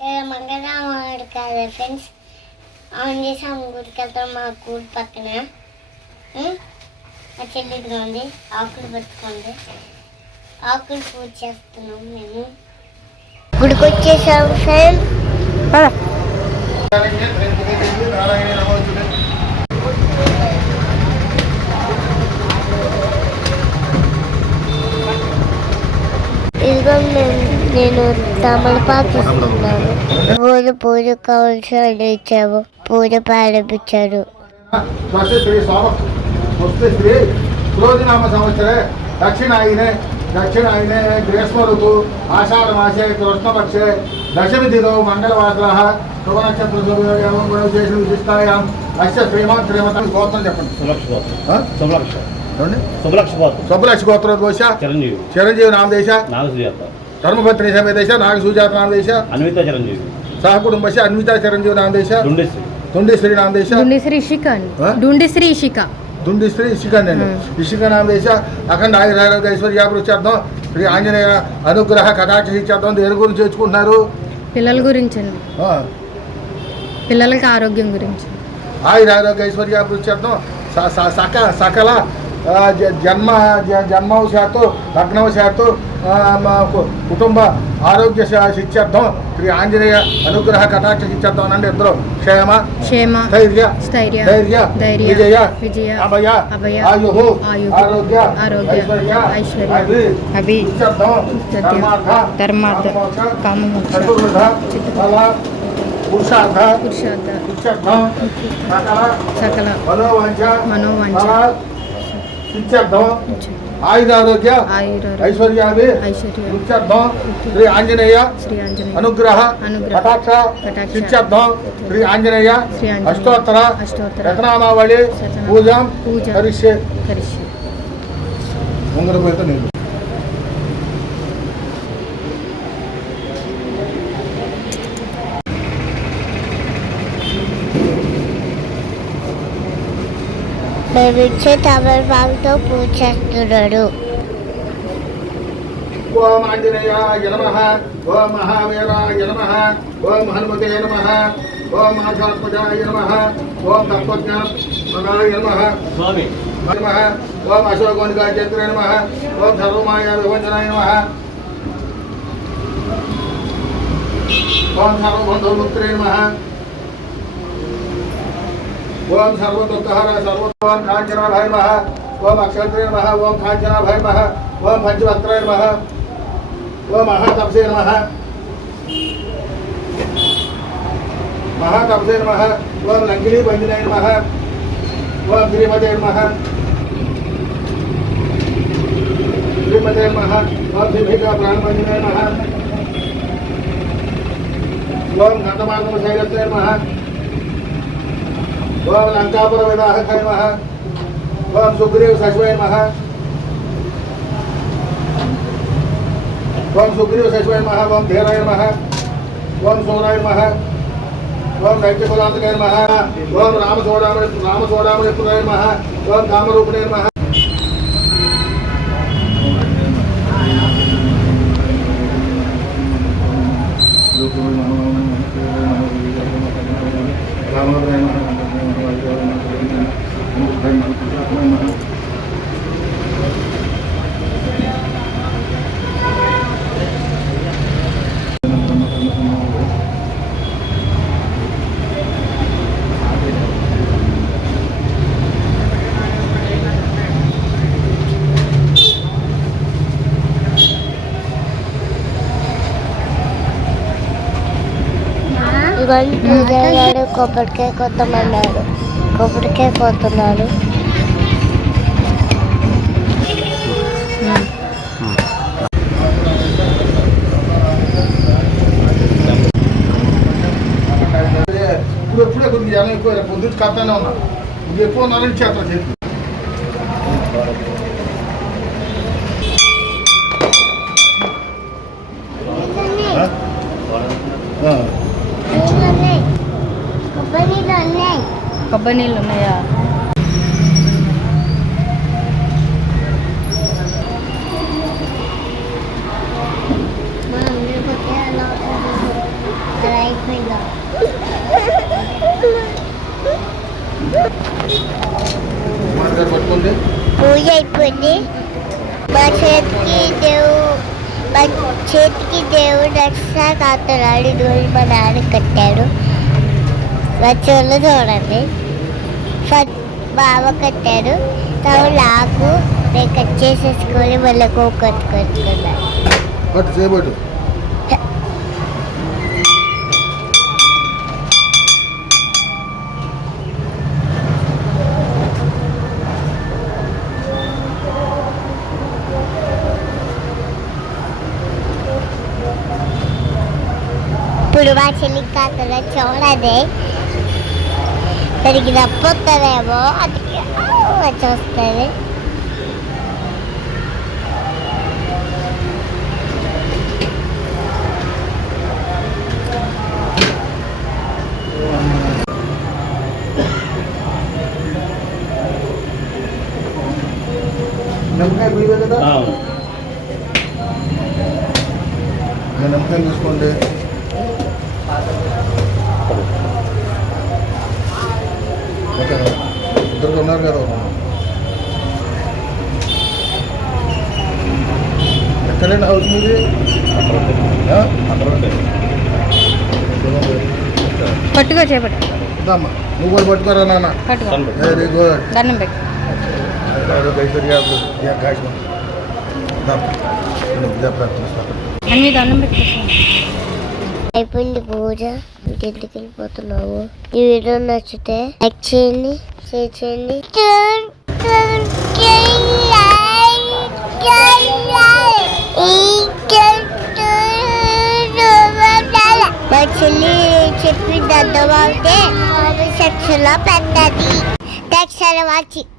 మంగళవాడు కాదు friends on చేసాం గుడికి వెళ్తాం మా కూడి పక్కన? మా చెల్లి ఇదిగోండి ఆకులు పట్టుకోండి ఆకులు పూజ చేస్తున్నాం మేము. గుడికి వచ్చేసాం ఫ్రెండ్స్ ఇదిగో నేను నేను తమలపాకు ఇస్తున్నాను పూజ పూజ కావాల్సిన ఇచ్చాము పూజ ప్రారంభించారు. సంవత్సరే. దక్షిణాయినే దక్షిణాయినే గ్రీష్మ ఋతు ఆషాఢ మాసే కృష్ణపక్షే దశమి దినో మంగళవాసర శుభ నక్షత్ర శుభయోగం విశిష్టాయాం. అస్య శ్రీమాన్ శ్రీమత గోత్రం చెప్పండి. ఏమండి? శుభలక్ష గోత్రం చిరంజీవి. చిరంజీవి నామదేశ? ధర్మపత్ని సమేదేశ నాగసూజాత నామదేశ అన్విత చిరంజీవి సహకుటుంబశ అన్విత చిరంజీవి నామదేశ దుండేశ్వరి తొండేశ్వరి నామదేశ డుండిశ్రీ ఇషిక అండి ఆ? డుండిశ్రీ ఇషిక దుండిశ్రీ ఇషికండి అండి. ఇషిక నామదేశ అఖండ ఆయురారోగ్య ఐశ్వర్యాభివృద్ధ్యర్థం శ్రీ ఆంజనేయ అనుగ్రహ కటాక్షిత్యర్థం దేని గురించి తెచ్చుకుంటున్నారు పిల్లల గురించి అండి. ఆ, పిల్లలకి ఆరోగ్యం గురించి. ఆయురారోగ్య సక సకల జ- జన్మ జన్మవశాత్తు లగ్నవశాత్తు కుటుంబ ఆరోగ్య శిత్యర్థం శ్రీ ఆంజనేయ అనుగ్రహ కటాక్ష శిత్యర్థం అనండి ఇద్దరు. క్షేమ క్షేమ ధైర్య స్థైర్య ధైర్య ధైర్య విజయ విజయ అభయ అభయ ఆయు ఆరోగ్య ఆరోగ్య ఐశ్వర్య అభి ధర్మార్థ కామమోక్ష, పురుషార్థ పురుషార్థ సకల మనోవాంఛ మనోవాంఛ, ఆయురారోగ్య ఆయురారోగ్య, ఐశ్వర్యాది ఐశ్వర్య, నిశ్శబ్దం శ్రీ ఆంజనేయ అనుగ్రహ కటాక్ష నిత్యర్థం శ్రీ ఆంజనేయ అష్టోత్తర రత్నామావళి పూజ కరిష్యే. కరిష్య. ముంగర పోయితే నీళ్ళు. ఇచ్చే తమలపాకుతో పూజ చేస్తున్నాడు ఓం ఆంజనేయాయ నమ ఓం మహావీరాయ నమ ఓం హనుమతే నమ ఓం ఆధ్యాత్మజాయ నమ ఓం తత్వజ్ఞానాయ నమ. స్వామి. నమ ఓం అశోకోనికాచంద్ర నమ ఓం సర్వమాయ విభంజనాయ నమ. ఓం సర్వబంధుముక్త్రే నమ. ఓం సర్వదుఃఖహర సర్వ ఓం కాంచనాభాయ నమ ఓం అక్షత్రే నమ ఓం కాంచనాభాయ నమ ఓం పంచవక్త్రాయ నమ ఓం మహాతపసే నమ మహాతపసే నమ ఓం లంకినీ బంధినాయ నమ ఓం శ్రీమతే నమ శ్రీమతే నమ ఓం శ్రీభికా ప్రాణబంధినాయ నమ ఓం గంధమాగమ శైలత్రే నమ ఓం లంకాపుర వివాహకాయ నమ ఓం సుగ్రీవ శశివే నమ ఓం సుగ్రీవ శశివే నమ ఓం ధీరాయ నమ ఓం సూరాయ నమ ఓం దైత్యకులాంతకాయ నమ ఓం రామచోడామ రామచోడామణి పురాయ నమ ఓం కామరూపిణే నమ ఇవన్నీ పూజారి గారు కొబ్బరికాయ కొత్తమన్నాడు కొబ్బరికాయ కొడుతున్నాడు ఇప్పుడు ఎప్పుడే కొద్దిగా ఎక్కువ పొద్దున్న కడతానే ఉన్నా. ఇది ఎక్కువ ఉన్నారని చేతులు చేతులు ఆ. నీళ్ళు ఉన్నాయి కొబ్బరి నీళ్ళు ఉన్నాయి కొబ్బరి నీళ్ళు ఉన్నాయా పూజ అయిపోయింది మా చేతికి దేవుడు మా చేతికి దేవుడు రక్షణ కాతున్నాడు ఇదిగోండి మా నాన్న కట్టాడు. మా చెల్లు చూడండి. బావ కట్టాడు. తర్వాత నాకు నేను కట్ చేసేసుకొని మళ్ళీ కొట్టు కట్టుకున్నాను ఇప్పుడు మా చెల్లికి కాకుండా చూడండి దానికి నప్పొస్తుందేమో అది చూస్తుంది. నిమ్మకాయ పులివే కదా? నిమ్మకాయ తీసుకోండి ఓకేనా ఇద్దరు ఉన్నారు కదా ఎక్కడండి హౌస్ మీది. పట్టుకో చేపట్టు నువ్వు కూడా పట్టుకోరా నాన్న పట్టుకో. వెరీ గుడ్ దండం పెట్టు అన్ని దండం పెట్టు అయిపోయింది పూజ. ఇంటికి వెళ్ళిపోతున్నాము ఈ వీడియో నచ్చితే లైక్ చేయండి షేర్ చేయండి. మా చెల్లి చెప్పి దద్దం అవుతే పెద్దది లో పెట్టది థ్యాంక్స్ ఫర్ వాచింగ్